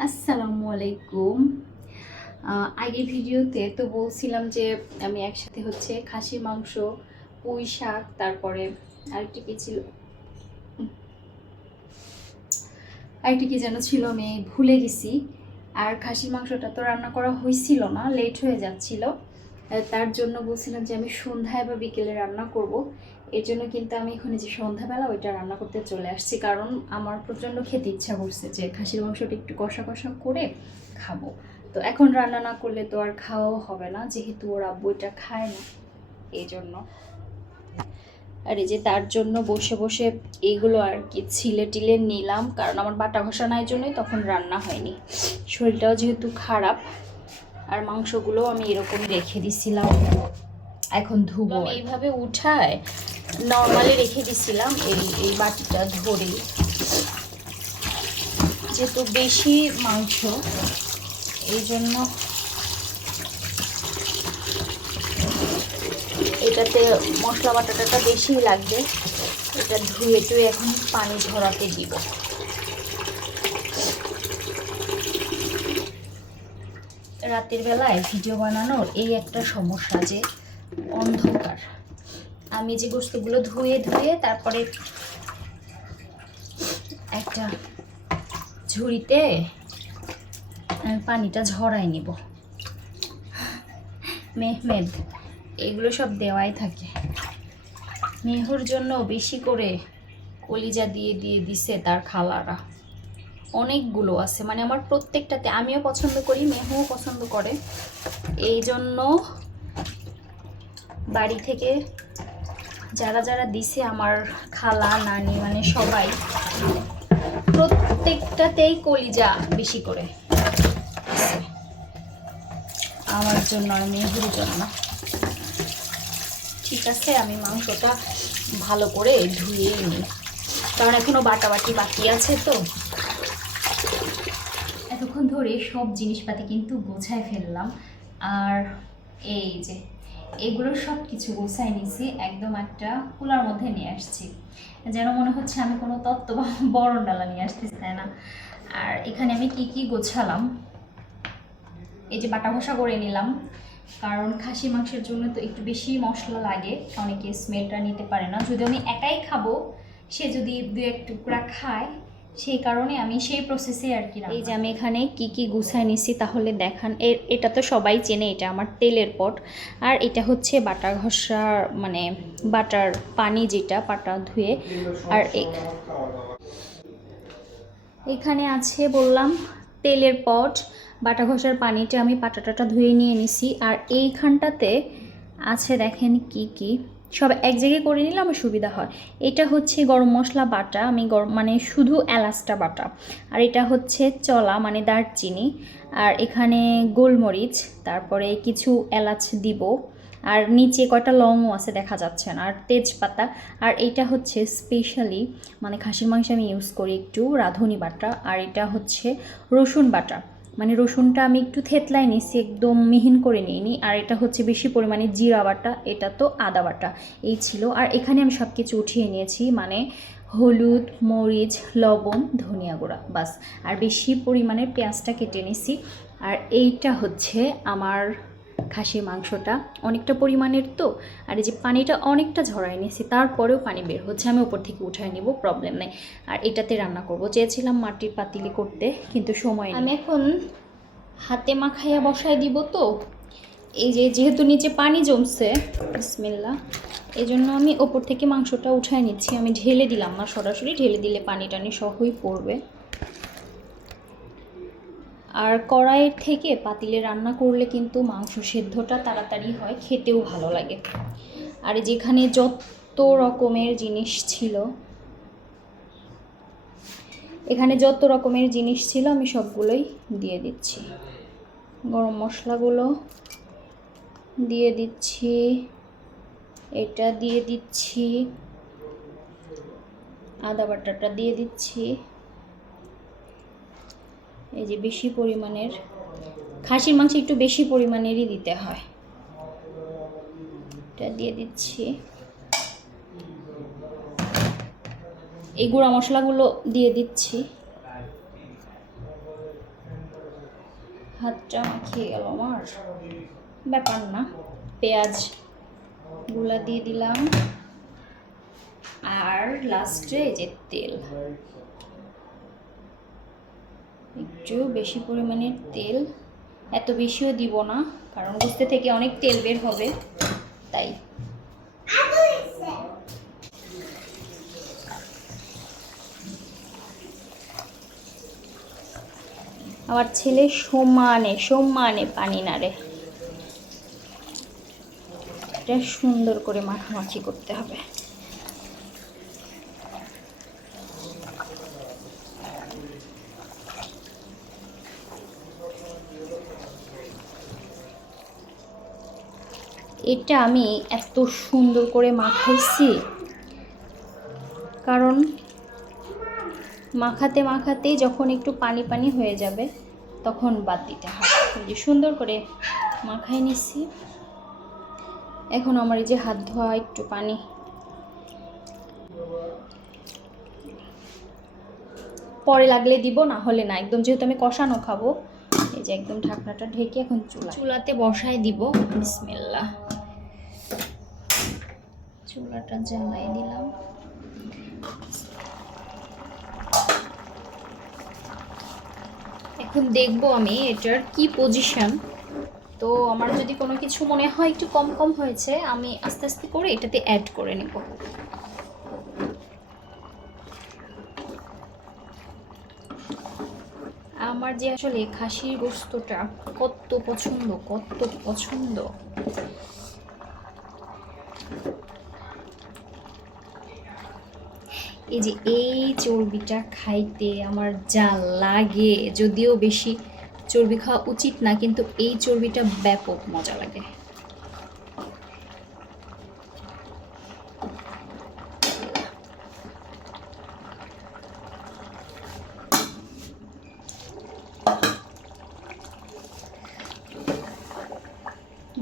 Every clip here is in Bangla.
আসসালামু আলাইকুম। আগের ভিডিওতে তো বলছিলাম যে আমি একসাথে হচ্ছে খাসির মাংস, পুঁই শাক, তারপরে আরেকটি কি ছিল, আরেকটি কি যেন ছিল, আমি ভুলে গেছি। আর খাসির মাংসটা তো রান্না করা হয়েছিল না, লেট হয়ে যাচ্ছিল। তার জন্য বলছিলাম যে আমি সন্ধ্যায় বা বিকেলে রান্না করব। এর জন্য কিন্তু আমি এখন যে সন্ধ্যাবেলা ওইটা রান্না করতে চলে আসছি, কারণ আমার প্রচণ্ড খেতে ইচ্ছা করছে যে খাসির মাংসটা একটু কষা কষা করে খাবো। তো এখন রান্না না করলে তো আর খাওয়াও হবে না, যেহেতু ওর আব্বু এটা খায় না, এই জন্য। আর এই যে তার জন্য বসে বসে এইগুলো আর কি ছিলে টিলে নিলাম, কারণ আমার বাটা ঘষা নাই জন্যই তখন রান্না হয়নি। শরীরটাও যেহেতু খারাপ, আর মাংসগুলো আমি এরকম রেখে দিছিলাম, এখন ধুবো। আমি এইভাবে উঠায় নর্মালি রেখে দিছিলাম এই বাটিটা ধরে, যেহেতু বেশি মাংস এই জন্য এটাতে মশলা বাটাটা বেশি লাগবে। এটা ধুয়ে টুয়ে এখন পানি ঝরাতে দিব। রাতের বেলায় ভিডিও বানানোর এই একটা সমস্যা যে অন্ধকার। আমি যে গোস্তগুলো ধুয়ে ধুয়ে তারপরে একটা ঝুড়িতে পানিটা ঝরাই নিব। মেহমেদ এগুলো সব দেওয়াই থাকে। মেহুর জন্য বেশি করে কলিজা দিয়ে দিয়ে দিছে তার খালারা, অনেকগুলো আছে, মানে আমার প্রত্যেকটাতে, আমিও পছন্দ করি, মেহুও পছন্দ করে। এই জন্য বাড়ি থেকে যারা যারা দিছে আমার খালা নানি মানে সবাই, প্রত্যেকটাতেই কলিজা বেশি করে দিছে আমার জন্য আর মেহুর জন্য। ঠিক আছে, আমি মাংসটা ভালো করে ধুয়ে নিই, কারণ এখনো বাটাবাটি বাকি আছে। তো এতক্ষণ ধরে সব জিনিসপাতি কিন্তু গোছায় ফেললাম, আর এই যে এগুলো সব কিছু গোছায় নিছি, একদম একটা কুলার মধ্যে নিয়ে আসছি, যেন মনে হচ্ছে আমি কোনো তত্ত্ব বা বরণ ডালা নিয়ে আসতেছি, তাই না? আর এখানে আমি কি কি গোছালাম, এই যে বাটা ঘষা করে নিলাম, কারণ খাসি মাংসের জন্য তো একটু বেশি মশলা লাগে, অনেকে স্মেলটা নিতে পারে না। যদি আমি একাই খাবো, সে যদি দু এক টুকরা খায়, সেই কারণে আমি সেই প্রসেসে আর কি। এই যে আমি এখানে কি কি গুছায় নিছি তাহলে দেখান। এটা তো সবাই চেনে, এটা আমার তেলের পট। আর এটা হচ্ছে বাটা ঘষা, মানে বাটার পানি, যেটা পাটা ধুয়ে। আর এখানে আছে বললাম তেলের পট, বাটা ঘষার পানিটা আমি পাটাটা ধুয়ে নিয়ে নিছি। আর এইখানটাতে আছে দেখেন কি কি, সব এক জায়গায় করে নিলে আমার সুবিধা হয়। এটা হচ্ছে গরম মশলা বাটা, আমি গরম মানে শুধু এলাচটা বাটা। আর এটা হচ্ছে চলা মানে দারচিনি, আর এখানে গোলমরিচ, তারপরে কিছু এলাচ দিব, আর নিচে কয়টা লংও আছে দেখা যাচ্ছে না, আর তেজপাতা। আর এটা হচ্ছে স্পেশালি মানে খাসির মাংসে আমি ইউজ করি একটু রাঁধুনি বাটা। আর এটা হচ্ছে রসুন বাটা, মানে রসুনটা আমি একটু থেতলাই নিছি, একদম মিহিন করে নিইনি। আর এটা হচ্ছে বেশি পরিমাণে জিরা বাটা, এটা তো আদা বাটা। এই ছিল। আর এখানে আমি সব কিছু উঠিয়ে নিয়েছি, মানে হলুদ, মরিচ, লবণ, ধনিয়া গুঁড়া, বাস। আর বেশি পরিমাণের পেঁয়াজটা কেটে নিছি। আর এইটা হচ্ছে আমার খাসির মাংসটা, অনেকটা পরিমাণের তো। আর এই যে পানিটা অনেকটা ঝরাই নিয়েছি, তারপরেও পানি বের হচ্ছে, আমি উপর থেকে উঠাই নিব, প্রবলেম নেই। আর এটাতে রান্না করব, চেয়েছিলাম মাটির পাতিলে করতে, কিন্তু সময় নেই। আমি এখন হাতে মাখাইয়া বসায় দিব। তো এই যে যেহেতু নিচে পানি জমছে, বিসমিল্লাহ, এই জন্য আমি ওপর থেকে মাংসটা উঠায় নিচ্ছি। আমি ঢেলে দিলাম না, সরাসরি ঢেলে দিলে পানি টানি সহই পড়বে। আর কড়াইয়ের থেকে পাতিলে রান্না করলে কিন্তু মাংস সেদ্ধটা তাড়াতাড়ি হয়, খেতেও ভালো লাগে। আর যেখানে যত রকমের জিনিস ছিল, এখানে যত রকমের জিনিস ছিল আমি সবগুলোই দিয়ে দিচ্ছি। গরম মশলাগুলো দিয়ে দিচ্ছি, এটা দিয়ে দিচ্ছি, আদা বাটাটা দিয়ে দিচ্ছি। এই যে বেশি পরিমাণের, খাসির মাংস একটু বেশি পরিমাণেরই দিতে হয়, এটা দিয়ে দিচ্ছি। এই গুঁড়া মশলাগুলো দিয়ে দিচ্ছি। হাতটা মাখিয়ে গেল আমার, ব্যাপার না। পেঁয়াজ গুলা দিয়ে দিলাম, আর লাস্টে যে তেল, একটু বেশি পরিমাণের তেল, এত বেশিও দিব না কারণ বুঝতে থেকে অনেক তেল বের হবে, তাই। আমার ছেলে সমানে সমানে পানি নাড়ে, এটা সুন্দর করে মাখামাখি করতে হবে। এটা আমি এত সুন্দর করে মাখাইছি কারণ মাখাতে মাখাতেই যখন একটু পানি পানি হয়ে যাবে তখন বাদ দিতে হয়। যে সুন্দর করে মাখাই নিছি। এখন আমার এই যে হাত ধোয়া একটু পানি, পরে লাগলে দিব, না হলে না, একদম যেহেতু আমি কষানো খাবো। এই যে একদম ঢাকনাটা ঢেকে এখন চুলাতে বসাই দিব। বিসমিল্লাহ, চুলাটা জ্বালাই দিলাম। এখন দেখবো আমি এটার কি পজিশন। তো আমার যদি কোনো কিছু মনে হয় একটু কম কম হয়েছে, আমি আস্তে আস্তে করে এটাতে অ্যাড করে নেব। আমার যে আসলে খাসির গোস্তটা কত পছন্দ, কত পছন্দ। এই যে এই চর্বিটা খাইতে আমার যা লাগে, যদিও বেশি চর্বি খাওয়া উচিত না, কিন্তু এই চর্বিটা ব্যাপক মজা লাগে।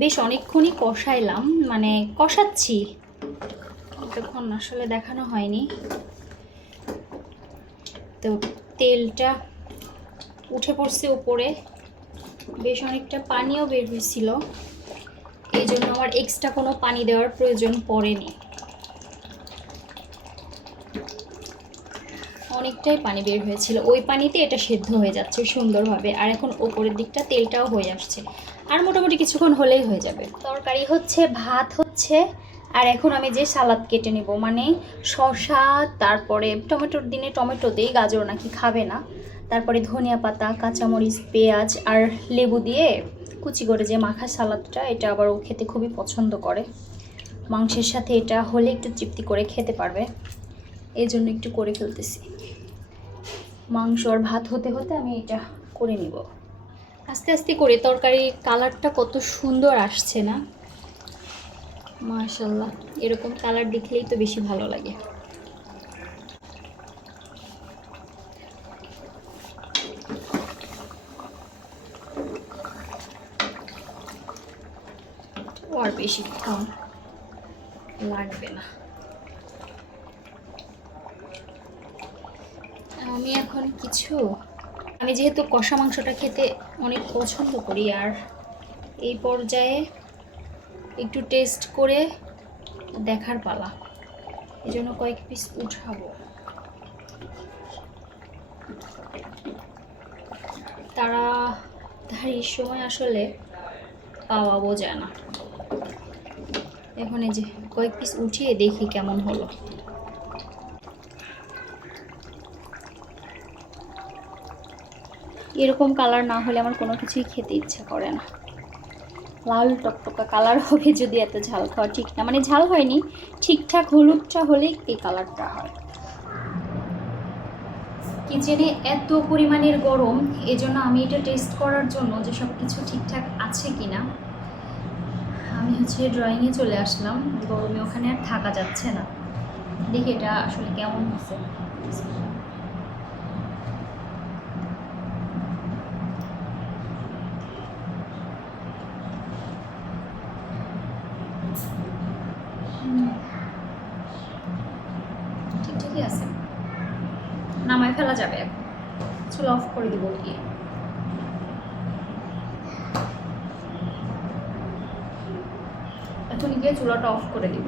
বেশ অনেকক্ষণই কষাইলাম, মানে কষাচ্ছি, তখন আসলে দেখানো হয়নি। তো তেলটা উঠে পড়ছে উপরে, বেশ অনেকটা পানিও বের হয়েছিল, এই জন্য আমার এক্সট্রা কোনো পানি দেওয়ার প্রয়োজন পড়েনি। অনেকটাই পানি বের হয়েছিল, ওই পানিতে এটা সেদ্ধ হয়ে যাচ্ছে সুন্দরভাবে। আর এখন ওপরের দিকটা তেলটাও হয়ে আসছে, আর মোটামুটি কিছুক্ষণ হলেই হয়ে যাবে। তরকারি হচ্ছে, ভাত হচ্ছে, আর এখন আমি যে সালাদ কেটে নেব, মানে শসা, তারপরে টমেটোর দিনে টমেটো দেই, গাজর নাকি খাবে না, তারপরে ধনিয়া পাতা, কাঁচামরিচ, পেঁয়াজ আর লেবু দিয়ে কুচি করে যে মাখা সালাদটা, এটা আবার ও খেতে খুবই পছন্দ করে। মাংসের সাথে এটা হলে একটু তৃপ্তি করে খেতে পারবে, এই জন্য একটু করে ফেলতেছি। মাংস আর ভাত হতে হতে আমি এটা করে নিব আস্তে আস্তে করে। তরকারির কালারটা কত সুন্দর আসছে না, মাশাআল্লাহ। এরকম কালার দেখলেই তো বেশি ভালো লাগে। আর বেশিক্ষণ লাগবে না। আমি এখন আমি যেহেতু কষা মাংসটা খেতে অনেক পছন্দ করি, আর এই পর্যায়ে একটু টেস্ট করে দেখার পালা, এই জন্য কয়েক পিস উঠাবো। তাড়াতাড়ির সময় আসলে পাওয়াও যায় না। এখন এই যে কয়েক পিস উঠিয়ে দেখি কেমন হলো। এরকম কালার না হলে আমার কোনো কিছুই খেতে ইচ্ছা করে না। লাল টকটকা কালার হবে যদি এত ঝাল খাওয়া ঠিক না, মানে ঝাল হয়নি, ঠিকঠাক হলুদটা হলেই এই কালারটা হয়। কিচেনে এত পরিমাণের গরম, এজন্য আমি এটা টেস্ট করার জন্য যে সব কিছু ঠিকঠাক আছে কিনা, আমি হচ্ছে ড্রয়িংয়ে চলে আসলাম। গরমে ওখানে আর থাকা যাচ্ছে না, দেখি এটা আসলে কেমন হচ্ছে। ঠিকঠাকই আছে, নামায় ফেলা যাবে এখন, চুলা অফ করে দিব গিয়ে। এখন গিয়ে চুলাটা অফ করে দিব।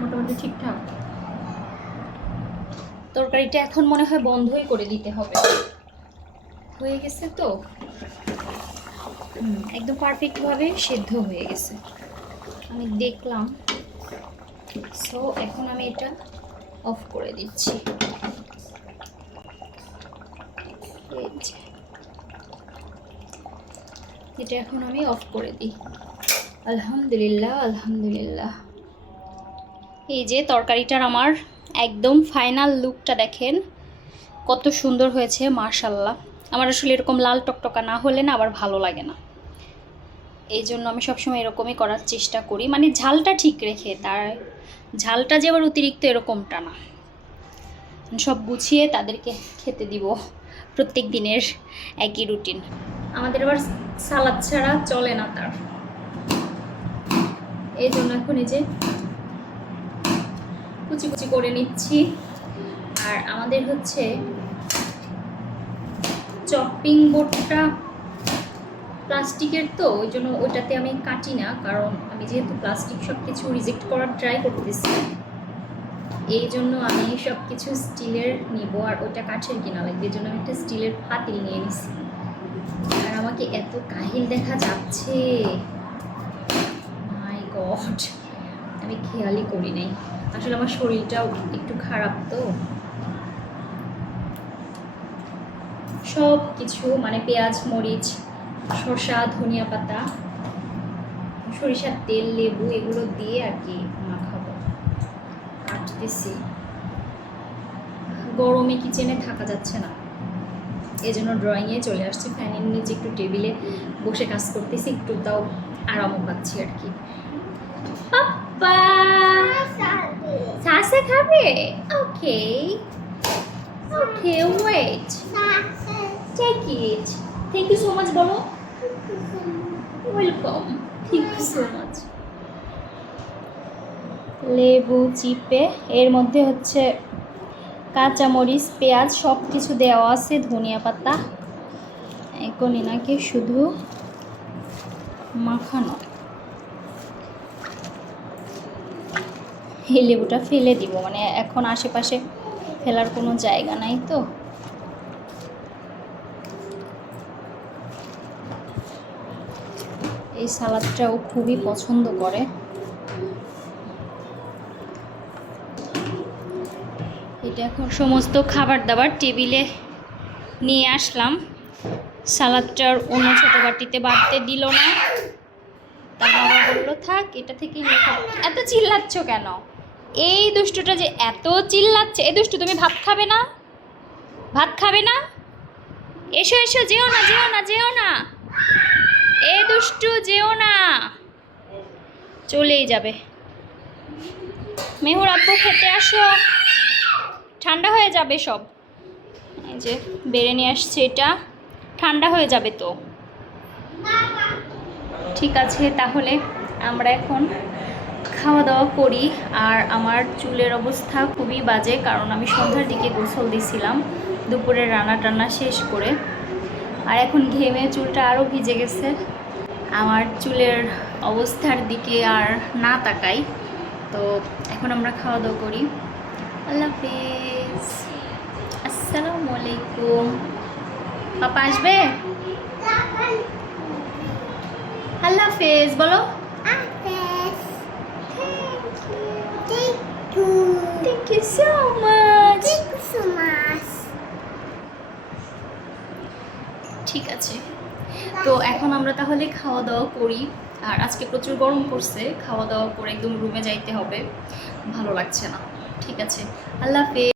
মোটামুটি ঠিকঠাক। তরকারিটা এখন মনে হয় বন্ধই করে দিতে হবে। হয়ে গেছে তো, একদম পারফেক্টভাবে সেদ্ধ হয়ে গেছে আমি দেখলাম। সো এখন আমি এটা অফ করে দিচ্ছি। এটা এখন আমি অফ করে দিই। আলহামদুলিল্লাহ আলহামদুলিল্লাহ। এই যে তরকারিটার আমার একদম ফাইনাল লুকটা দেখেন কত সুন্দর হয়েছে, মাশাআল্লাহ। আমার আসলে এরকম লাল টকটকা না হলে না আবার ভালো লাগে না, এই জন্য আমি সবসময় এরকমই করার চেষ্টা করি, মানে ঝালটা ঠিক রেখে। তার ঝালটা যে আবার অতিরিক্ত এরকমটা না, সব গুছিয়ে তাদেরকে খেতে দিব। প্রত্যেক দিনের একই রুটিন। আমাদের আবার সালাদ ছাড়া চলে না তার, এই জন্য এখন এই যে কুচি কুচি করে নিচ্ছি। আর আমাদের হচ্ছে চপিং বোর্ডটা প্লাস্টিকের, তো ওই জন্য ওইটাতে আমি কাটি না, কারণ আমি যেহেতু প্লাস্টিক সব কিছু রিজেক্ট করার ট্রাই করতেছি, এই জন্য আমি সব কিছু স্টিলের নিব। আর ওইটা কাঠের কিনা লাগবে, এই জন্য আমি একটা স্টিলের পাতিল নিয়ে নিছি। আর আমাকে এত কাহিল দেখা যাচ্ছে, মাই গড, আমি খেয়ালই করি নাই। আসলে আমার শরীরটাও একটু খারাপ, তো সব কিছু মানে পেঁয়াজ, মরিচ, শসা, ধনিয়া পাতা, সরিষার তেল, লেবু এগুলো দিয়ে আর কি মাখাবো। কাটতেছি, গরমে কিচেনে থাকা যাচ্ছে না, এই জন্য ড্রয়িংয়ে চলে আসছি। ফ্যানের নিচে একটু টেবিলে বসে কাজ করতেছি, একটু তাও আরামও পাচ্ছি আর কি। পাপ্পা সাসা খাবে? Okay okay, wait, take it. Thank you so much বলো। Welcome, thank you so much. লেবু চিপে এর মধ্যে হচ্ছে কাঁচামরিচ, পেঁয়াজ সব কিছু দেওয়া আছে, ধনিয়া পাতা। এখন এনাকে শুধু মাখানো। এই লেবুটা ফেলে দিব, মানে এখন আশেপাশে ফেলার কোনো জায়গা নাই, তো এই সালাদটাও খুবই পছন্দ করে। এটা এখন সমস্ত খাবার দাবার টেবিলে নিয়ে আসলাম। সালাদটার অন্য ছোটো বাটিতে বাড়তে দিল না, তার বাবা বললো থাক এটা থেকেই নিয়ে খাবো। এত চিল্লাচ্ছ কেন? এই দুষ্টুটা যে এত চিল্লাচ্ছে। এই দুষ্টু, তুমি ভাত খাবে না? ভাত খাবে না? এসো এসো, যেও না যেও না যেও না, এ দুষ্টু যেও না, চলেই যাবে। মেহুর আব্বু খেতে আসো, ঠান্ডা হয়ে যাবে সব। এই যে বেড়ে নিয়ে আসছে, এটা ঠান্ডা হয়ে যাবে তো। ঠিক আছে, তাহলে আমরা এখন খাওয়া দাওয়া করি। আর আমার চুলের অবস্থা খুবই বাজে, কারণ আমি সন্ধ্যার দিকে গোসল দিছিলাম দুপুরে রান্না টান্না শেষ করে। আর এখন ঘেমে চুলটা আরও ভিজে গেছে। আমার চুলের অবস্থার দিকে আর না তাকাই। তো এখন আমরা খাওয়া দাওয়া করি। আল্লাহ হাফেজ, আসসালামু আলাইকুম। পাপা আসবে? আল্লাহ হাফেজ বলো। Thank you so much. ঠিক আছে, তো এখন আমরা তাহলে খাওয়া দাওয়া করি। আর আজকে প্রচুর গরম পড়ছে, খাওয়া দাওয়া করে একদম রুমে যাইতে হবে, ভালো লাগছে না। ঠিক আছে, আল্লাহ হাফেজ।